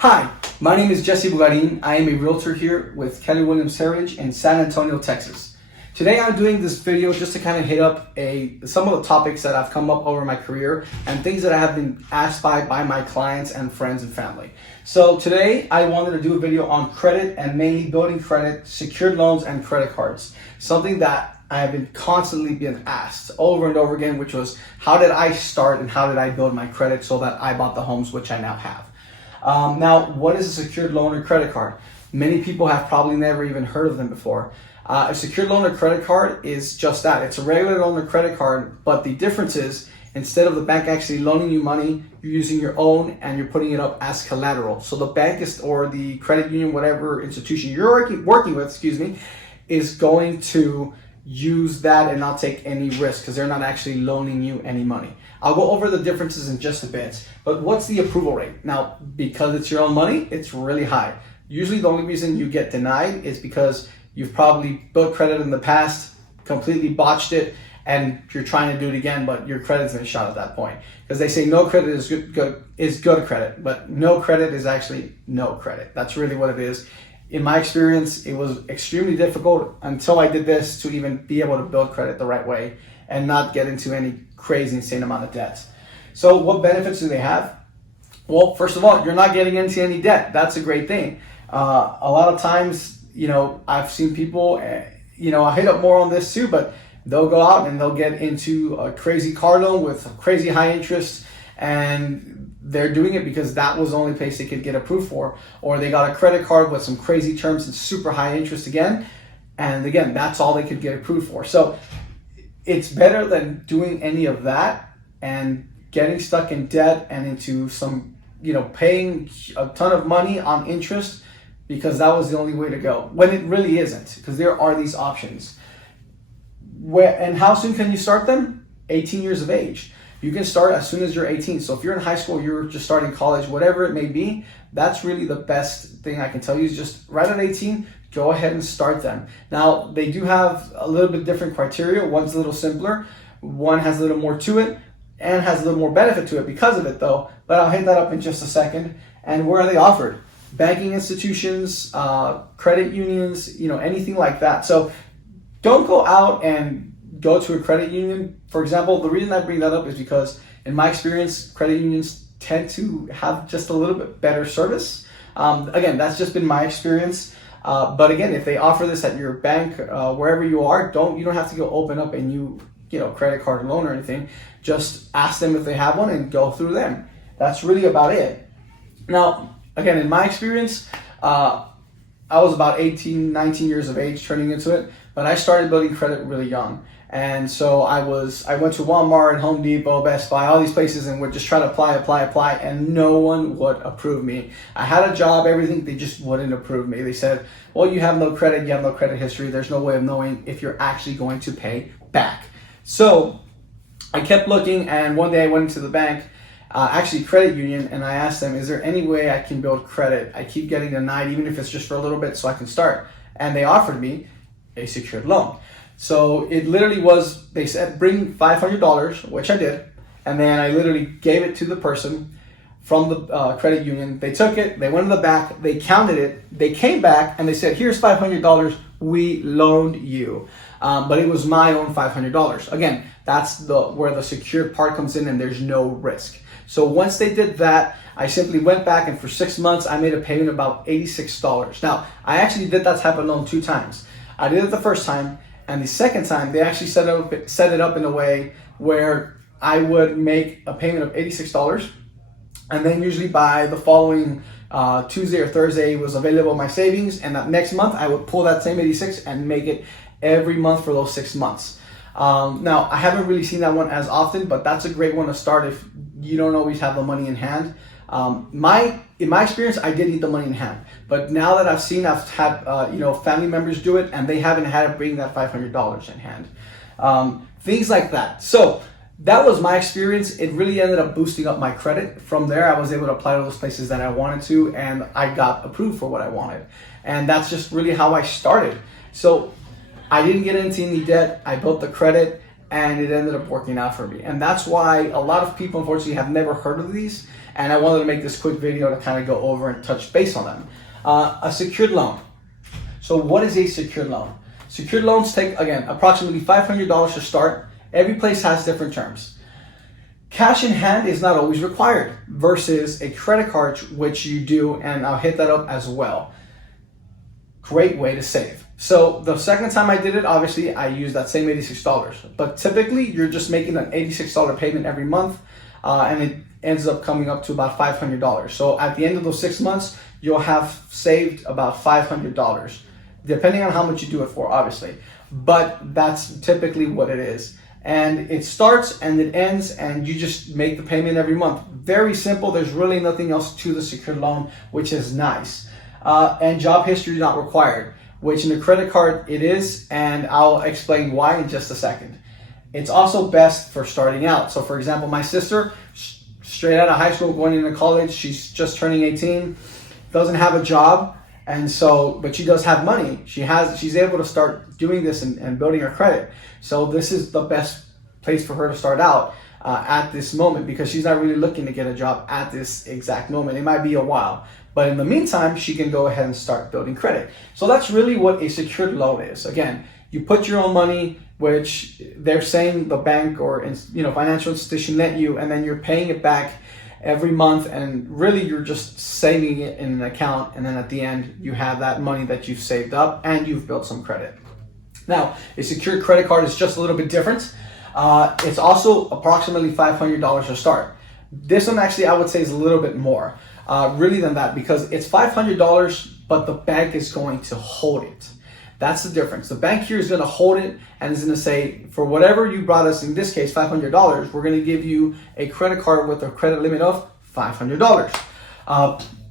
Hi, my name is Jesse Bugarin. I am a realtor here with Keller Williams Heritage in San Antonio, Texas. Today I'm doing this video just to kind of hit up some of the topics that I've come up over my career and things that I have been asked by my clients and friends and family. So today I wanted to do a video on credit and mainly building credit, secured loans, and credit cards. Something that I have been constantly being asked over and over again, which was how did I start and how did I build my credit so that I bought the homes which I now have. Now, what is a secured loan or credit card? Many people have probably never even heard of them before. A secured loan or credit card is just that. It's a regular loan or credit card, but the difference is instead of the bank actually loaning you money, you're using your own and you're putting it up as collateral. So the bank or the credit union, whatever institution you're working with, is going to use that and not take any risk because they're not actually loaning you any money. I'll go over the differences in just a bit, but what's the approval rate? Now, because it's your own money, it's really high. Usually the only reason you get denied is because you've probably built credit in the past, completely botched it, and you're trying to do it again, but your credit's been shot at that point. Because they say no credit is good credit, but no credit is actually no credit. That's really what it is. In my experience, it was extremely difficult until I did this to even be able to build credit the right way and not get into any crazy insane amount of debt. So what benefits do they have? Well, first of all, you're not getting into any debt. That's a great thing. A lot of times, I've seen people, I hit up more on this too, but they'll go out and they'll get into a crazy car loan with crazy high interest, and they're doing it because that was the only place they could get approved for. Or they got a credit card with some crazy terms and super high interest again. And again, that's all they could get approved for. So it's better than doing any of that and getting stuck in debt and into some, paying a ton of money on interest because that was the only way to go. When it really isn't, because there are these options. And how soon can you start them? 18 years of age. You can start as soon as you're 18. So if you're in high school, you're just starting college, whatever it may be, that's really the best thing I can tell you is just right at 18, go ahead and start them. Now, they do have a little bit different criteria. One's a little simpler. One has a little more to it and has a little more benefit to it because of it though. But I'll hit that up in just a second. And where are they offered? Banking institutions, credit unions, anything like that. So don't go out and go to a credit union. For example, the reason I bring that up is because in my experience, credit unions tend to have just a little bit better service. Again, that's just been my experience. But again, if they offer this at your bank, wherever you are, you don't have to go open up a new, credit card loan or anything. Just ask them if they have one and go through them. That's really about it. Now, again, in my experience, I was about 18, 19 years of age turning into it, but I started building credit really young. And so I went to Walmart, Home Depot, Best Buy, all these places, and would just try to apply, and no one would approve me. I had a job, everything, they just wouldn't approve me. They said, well, you have no credit, you have no credit history, there's no way of knowing if you're actually going to pay back. So I kept looking, and one day I went into the bank, actually credit union, and I asked them, is there any way I can build credit? I keep getting denied, even if it's just for a little bit, so I can start. And they offered me a secured loan. So it literally was, they said, bring $500, which I did. And then I literally gave it to the person from the credit union. They took it, they went to the back, they counted it, they came back and they said, here's $500, we loaned you. But it was my own $500. Again, that's where the secured part comes in and there's no risk. So once they did that, I simply went back and for 6 months, I made a payment of about $86. Now, I actually did that type of loan 2 times. I did it the first time, and the second time, they actually set it up in a way where I would make a payment of $86, and then usually by the following Tuesday or Thursday, it was available in my savings, and that next month, I would pull that same 86 and make it every month for those 6 months. Now, I haven't really seen that one as often, but that's a great one to start if you don't always have the money in hand. In my experience, I did need the money in hand, but now that I've had family members do it, and they haven't had to bring that $500 in hand. Things like that. So that was my experience. It really ended up boosting up my credit. From there, I was able to apply to those places that I wanted to, and I got approved for what I wanted. And that's just really how I started. So I didn't get into any debt. I built the credit, and it ended up working out for me. And that's why a lot of people, unfortunately, have never heard of these. and I wanted to make this quick video to kind of go over and touch base on them. A secured loan. So what is a secured loan? Secured loans take, again, approximately $500 to start. Every place has different terms. Cash in hand is not always required versus a credit card, which you do, and I'll hit that up as well. Great way to save. So the second time I did it, obviously I used that same $86, but typically you're just making an $86 payment every month, and it ends up coming up to about $500. So at the end of those 6 months, you'll have saved about $500, depending on how much you do it for, obviously, but that's typically what it is. And it starts and it ends, and you just make the payment every month. Very simple. There's really nothing else to the secured loan, which is nice. And job history is not required, which in the credit card it is, and I'll explain why in just a second. It's also best for starting out. So for example, my sister, straight out of high school, going into college, she's just turning 18, doesn't have a job, and so, but she does have money. She's able to start doing this and building her credit. So this is the best place for her to start out at this moment, because she's not really looking to get a job at this exact moment. It might be a while, but in the meantime, she can go ahead and start building credit. So that's really what a secured loan is. Again, you put your own money, which they're saying the bank or financial institution lent you, and then you're paying it back every month, and really you're just saving it in an account, and then at the end you have that money that you've saved up and you've built some credit. Now, a secured credit card is just a little bit different. It's also approximately $500 to start. This one actually I would say is a little bit more really than that, because it's $500, but the bank is going to hold it. That's the difference. The bank here is going to hold it and is going to say, for whatever you brought us, in this case $500, we're going to give you a credit card with a credit limit of $500.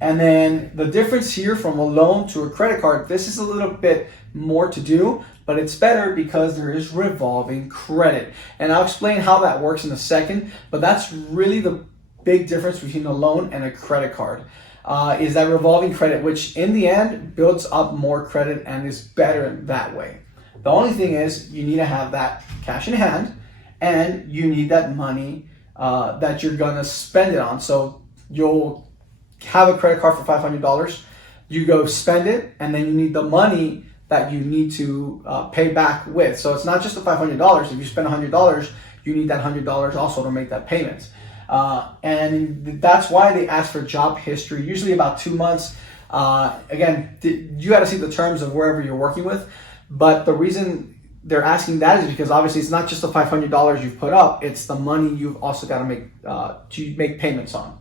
And then the difference here from a loan to a credit card, this is a little bit more to do, but it's better because there is revolving credit. And I'll explain how that works in a second, but that's really the big difference between a loan and a credit card. Is that revolving credit, which in the end builds up more credit and is better that way. The only thing is you need to have that cash in hand, and you need that money that you're gonna spend it on. So you'll have a credit card for $500, you go spend it, and then you need the money that you need to pay back with. So it's not just the $500. If you spend $100, you need that $100 also to make that payment. And that's why they ask for job history, usually about 2 months. Again, you got to see the terms of wherever you're working with, but the reason they're asking that is because obviously it's not just the $500 you've put up, it's the money you've also got to make payments on.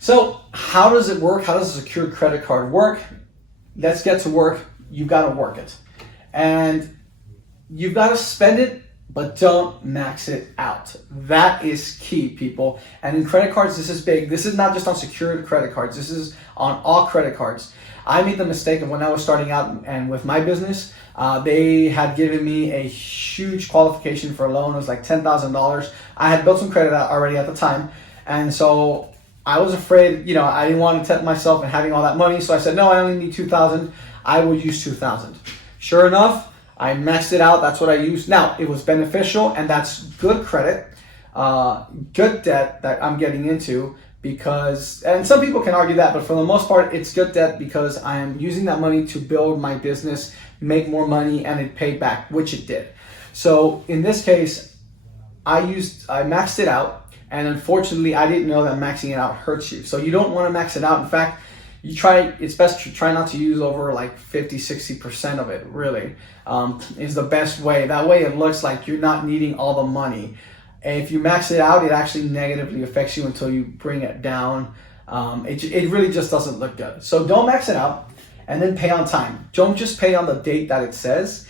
So how does it work? How does a secured credit card work? Let's get to work. You've got to work it, and you've got to spend it, but don't max it out. That is key, people. And in credit cards, this is big. This is not just on secured credit cards. This is on all credit cards. I made the mistake of when I was starting out and with my business, they had given me a huge qualification for a loan. It was like $10,000. I had built some credit already at the time. And so I was afraid, I didn't want to tempt myself and having all that money. So I said, no, I only need $2,000. I will use $2,000. Sure enough, I maxed it out. That's what I used. Now, it was beneficial, and that's good credit, good debt that I'm getting into, because, and some people can argue that, but for the most part, it's good debt because I am using that money to build my business, make more money, and it paid back, which it did. So in this case, I maxed it out, and unfortunately, I didn't know that maxing it out hurts you. So you don't want to max it out. In fact, it's best to try not to use over like 50-60% of it, really, is the best way. That way it looks like you're not needing all the money. And if you max it out, it actually negatively affects you until you bring it down. It really just doesn't look good. So don't max it out, and then pay on time. Don't just pay on the date that it says.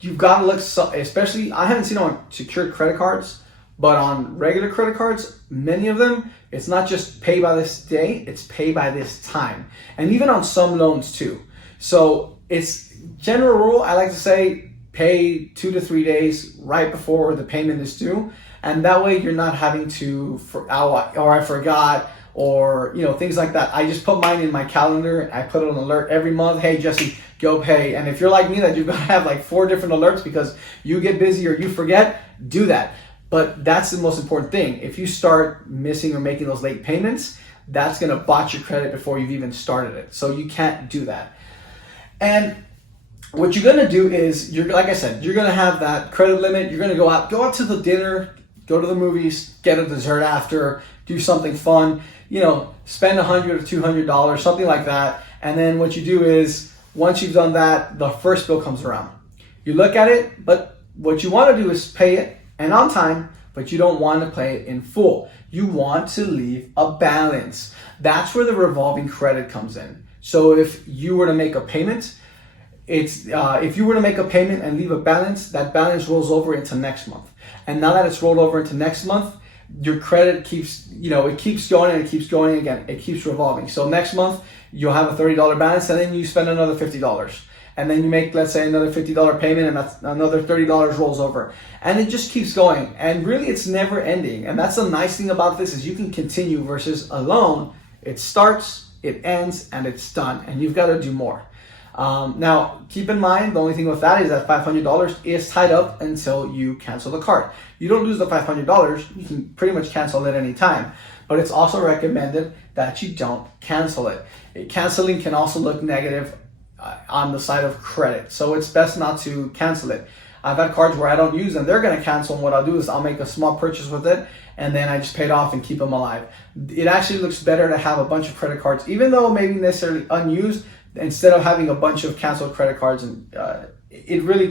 You've got to look, especially, I haven't seen it on secured credit cards, but on regular credit cards, many of them, it's not just pay by this day, it's pay by this time. And even on some loans too. So it's general rule, I like to say, pay 2 to 3 days right before the payment is due. And that way you're not having to, I forgot, or things like that. I just put mine in my calendar. I put an alert every month. Hey, Jesse, go pay. And if you're like me, that you've got to have like 4 different alerts because you get busy or you forget, do that. But that's the most important thing. If you start missing or making those late payments, that's going to botch your credit before you've even started it. So you can't do that. And what you're going to do is, like I said, you're going to have that credit limit. You're going to go out to the dinner, go to the movies, get a dessert after, do something fun, spend $100 or $200, something like that. And then what you do is, once you've done that, the first bill comes around. You look at it, but what you want to do is pay it and on time, but you don't want to pay it in full. You want to leave a balance. That's where the revolving credit comes in. So if you were to make a payment, if you were to make a payment and leave a balance, that balance rolls over into next month. And now that it's rolled over into next month, your credit keeps, it keeps going and it keeps going again. It keeps revolving. So next month, you'll have a $30 balance and then you spend another $50. And then you make, let's say, another $50 payment and that's another $30 rolls over. And it just keeps going. And really, it's never ending. And that's the nice thing about this is you can continue versus a loan. It starts, it ends, and it's done. And you've got to do more. Now, keep in mind, the only thing with that is that $500 is tied up until you cancel the card. You don't lose the $500. You can pretty much cancel it any time. But it's also recommended that you don't cancel it. Canceling can also look negative on the side of credit. So it's best not to cancel it. I've had cards where I don't use them. They're going to cancel. And what I'll do is I'll make a small purchase with it and then I just pay it off and keep them alive. It actually looks better to have a bunch of credit cards, even though maybe necessarily unused, instead of having a bunch of canceled credit cards. And it really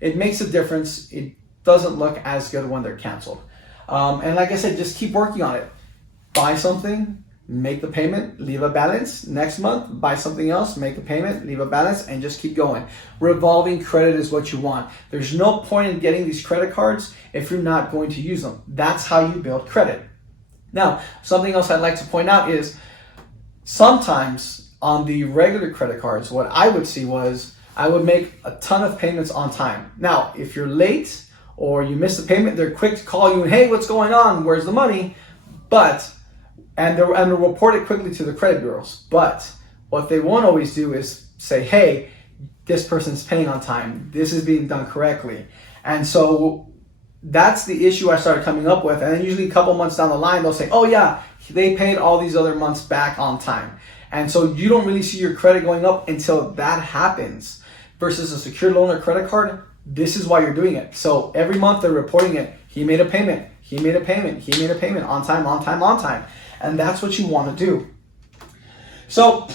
it makes a difference. It doesn't look as good when they're canceled. And like I said, just keep working on it. Buy something, make the payment, leave a balance. Next month, buy something else, make a payment, leave a balance, and just keep going. Revolving credit is what you want. There's no point in getting these credit cards if you're not going to use them. That's how you build credit. Now, something else I'd like to point out is sometimes on the regular credit cards, what I would see was I would make a ton of payments on time. Now, if you're late or you miss the payment, they're quick to call you and, hey, what's going on? Where's the money? And they'll report it quickly to the credit bureaus. But what they won't always do is say, hey, this person's paying on time. This is being done correctly. And so that's the issue I started coming up with. And then usually a couple months down the line, they'll say, oh yeah, they paid all these other months back on time. And so you don't really see your credit going up until that happens. Versus a secured loan or credit card, this is why you're doing it. So every month they're reporting it. He made a payment. He made a payment. He made a payment on time, on time, on time. And that's what you want to do. So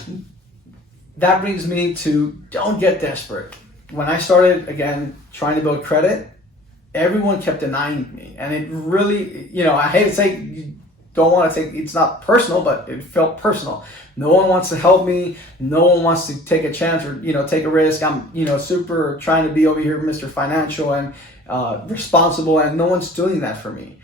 that brings me to don't get desperate. When I started, again, trying to build credit, everyone kept denying me. And it really, I hate to say, you don't want to take, it's not personal, but it felt personal. No one wants to help me. No one wants to take a chance or, take a risk. I'm, super trying to be over here, Mr. Financial and responsible, and no one's doing that for me.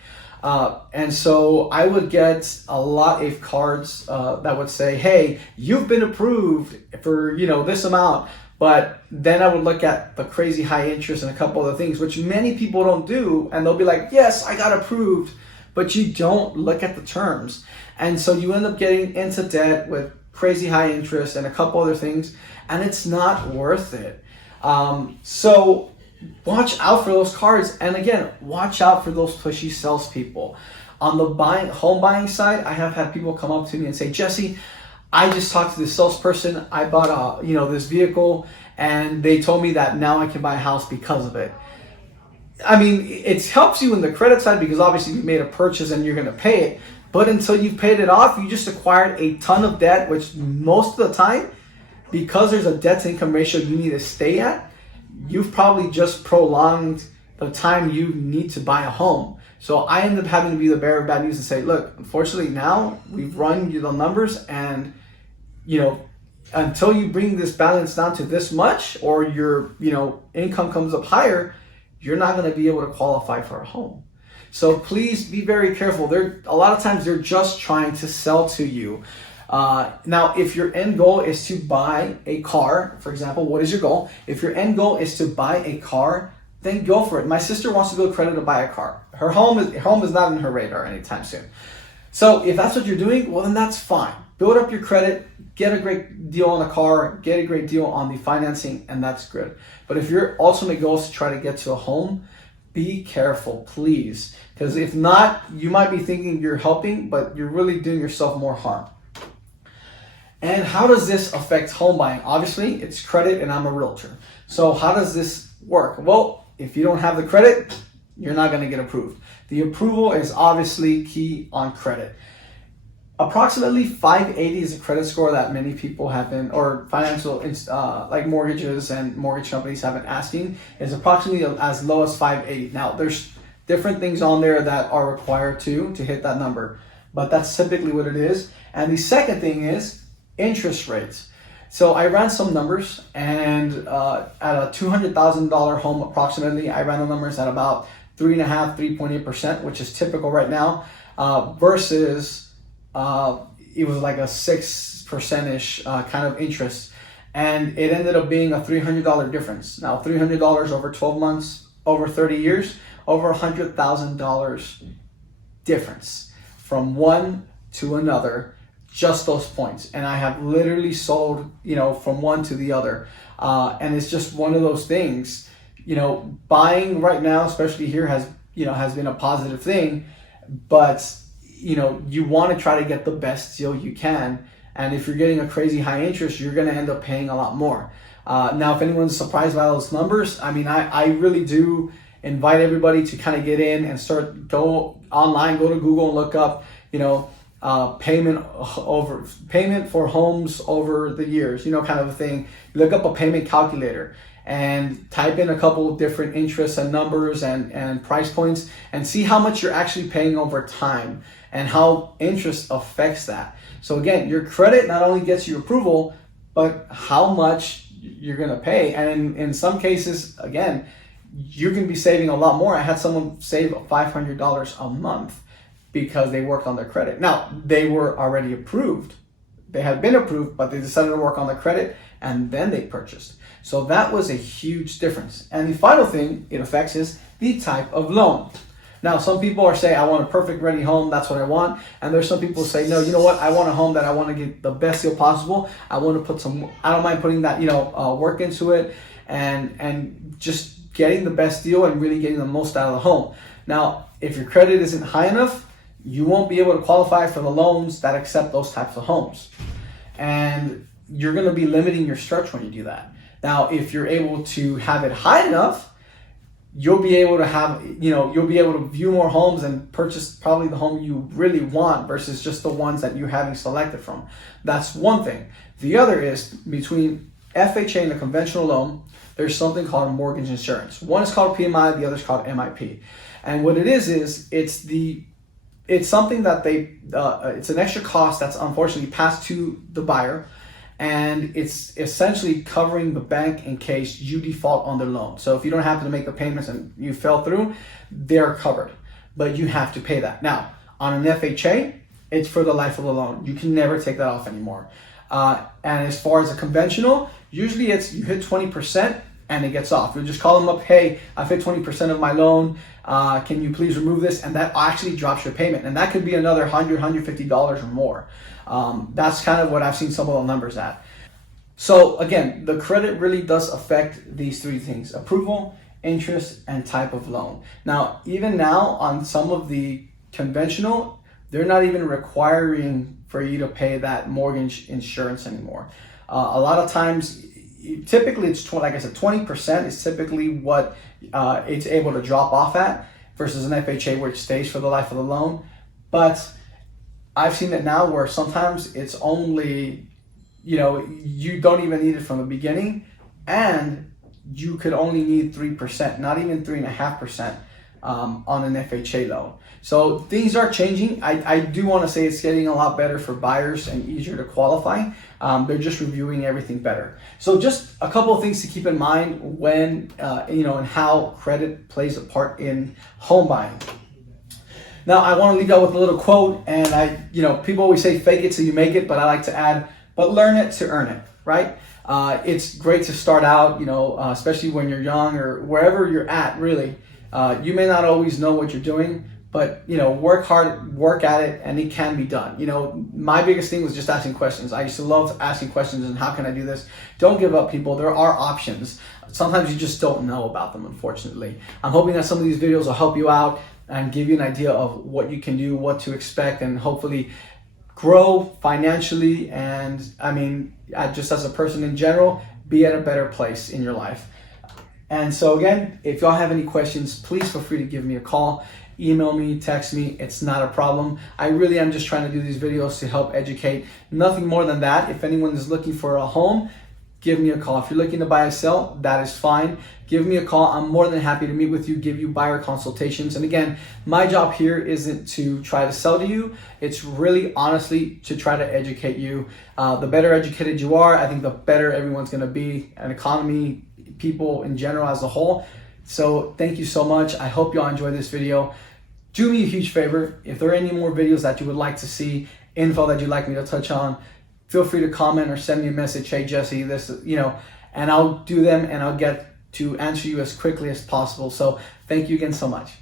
And so I would get a lot of cards that would say, hey, you've been approved for, this amount. But then I would look at the crazy high interest and a couple other things, which many people don't do. And they'll be like, yes, I got approved. But you don't look at the terms. And so you end up getting into debt with crazy high interest and a couple other things. And it's not worth it. So watch out for those cards. And again, watch out for those pushy salespeople. On the home buying side, I have had people come up to me and say, Jesse, I just talked to this salesperson. I bought this vehicle and they told me that now I can buy a house because of it. I mean, it helps you in the credit side because obviously you made a purchase and you're going to pay it. But until you've paid it off, you just acquired a ton of debt, which most of the time, because there's a debt to income ratio you need to stay at, you've probably just prolonged the time you need to buy a home. So I ended up having to be the bearer of bad news and say, look, unfortunately now we've run you the numbers and, until you bring this balance down to this much or your, income comes up higher, you're not going to be able to qualify for a home. So please be very careful. A lot of times they're just trying to sell to you. Now, if your end goal is to buy a car, for example, what is your goal? If your end goal is to buy a car, then go for it. My sister wants to build credit to buy a car. Her home is not on her radar anytime soon. So if that's what you're doing, well, then that's fine. Build up your credit, get a great deal on a car, get a great deal on the financing, and that's good. But if your ultimate goal is to try to get to a home, be careful, please, Because if not, you might be thinking you're helping, but you're really doing yourself more harm. And how does this affect home buying? Obviously, it's credit, and I'm a realtor. So how does this work? Well, if you don't have the credit, you're not going to get approved. The approval is obviously key on credit. Approximately 580 is a credit score that many people have been, or financial, like mortgages and mortgage companies have been asking, is approximately as low as 580. Now, there's different things on there that are required to hit that number, but that's typically what it is. And the second thing is interest rates. So I ran some numbers, and at a $200,000 home approximately, I ran the numbers at about 3.5%, 3.8%, which is typical right now, versus it was like a 6%-ish kind of interest, and it ended up being a $300 difference. Now, $300 over 12 months, over 30 years, over $100,000 difference from one to another, just those points. And I have literally sold, from one to the other. And it's just one of those things, buying right now, especially here, has been a positive thing, but you want to try to get the best deal you can. And if you're getting a crazy high interest, you're going to end up paying a lot more. Now, if anyone's surprised by those numbers, I really do invite everybody to kind of get in and go online, go to Google and look up, payment for homes over the years, kind of a thing. Look up a payment calculator and type in a couple of different interests and numbers and price points, and see how much you're actually paying over time and how interest affects that. So again, your credit not only gets you approval, but how much you're gonna pay. And in some cases, again, you can be saving a lot more. I had someone save $500 a month because they worked on their credit. Now, they were already approved. They had been approved, but they decided to work on the credit, and then they purchased. So that was a huge difference. And the final thing it affects is the type of loan. Now, some people are saying, I want a perfect ready home, that's what I want. And there's some people who say, no, you know what, I want a home that I want to get the best deal possible. I want to I don't mind putting that, work into it and just getting the best deal and really getting the most out of the home. Now, if your credit isn't high enough, you won't be able to qualify for the loans that accept those types of homes. And you're going to be limiting your stretch when you do that. Now, if you're able to have it high enough, you'll be able to view more homes and purchase probably the home you really want versus just the ones that you're having selected from. That's one thing. The other is between FHA and a conventional loan, there's something called mortgage insurance. One is called PMI, the other is called MIP. And what it is it's something that it's an extra cost that's unfortunately passed to the buyer, and it's essentially covering the bank in case you default on their loan. So if you don't happen to make the payments and you fell through, they're covered, but you have to pay that. Now, on an FHA, it's for the life of the loan. You can never take that off anymore. And as far as a conventional, usually it's you hit 20% and it gets off. You just call them up, hey, I've hit 20% of my loan. Can you please remove this? And that actually drops your payment. And that could be another $100, $150 or more. That's kind of what I've seen some of the numbers at. So again, the credit really does affect these three things: approval, interest, and type of loan. Now, even now on some of the conventional, they're not even requiring for you to pay that mortgage insurance anymore. A lot of times, typically it's like I said, 20% is typically what it's able to drop off at versus an FHA which stays for the life of the loan. But I've seen it now where sometimes it's only, you don't even need it from the beginning, and you could only need 3%, not even 3.5% on an FHA loan. So things are changing. I do want to say it's getting a lot better for buyers and easier to qualify. They're just reviewing everything better. So just a couple of things to keep in mind when, and how credit plays a part in home buying. Now, I want to leave out with a little quote, and people always say fake it till you make it, but I like to add, but learn it to earn it, right? It's great to start out, especially when you're young or wherever you're at, really. You may not always know what you're doing, but work hard, work at it, and it can be done. My biggest thing was just asking questions. I used to love asking questions and how can I do this? Don't give up, people. There are options. Sometimes you just don't know about them, unfortunately. I'm hoping that some of these videos will help you out. and give you an idea of what you can do, what to expect, and hopefully grow financially, and just as a person in general, be at a better place in your life. And so again, if y'all have any questions, please feel free to give me a call, email me, text me. It's not a problem. I really am just trying to do these videos to help educate. Nothing more than that. If anyone is looking for a home, give me a call. If you're looking to buy or sell, that is fine. Give me a call. I'm more than happy to meet with you, give you buyer consultations. And again, my job here isn't to try to sell to you. It's really honestly to try to educate you. The better educated you are, I think the better everyone's going to be, an economy, people in general as a whole. So thank you so much. I hope y'all enjoyed this video. Do me a huge favor. If there are any more videos that you would like to see, info that you'd like me to touch on, feel free to comment or send me a message. Hey Jesse, this, and I'll do them and I'll get to answer you as quickly as possible. So thank you again so much.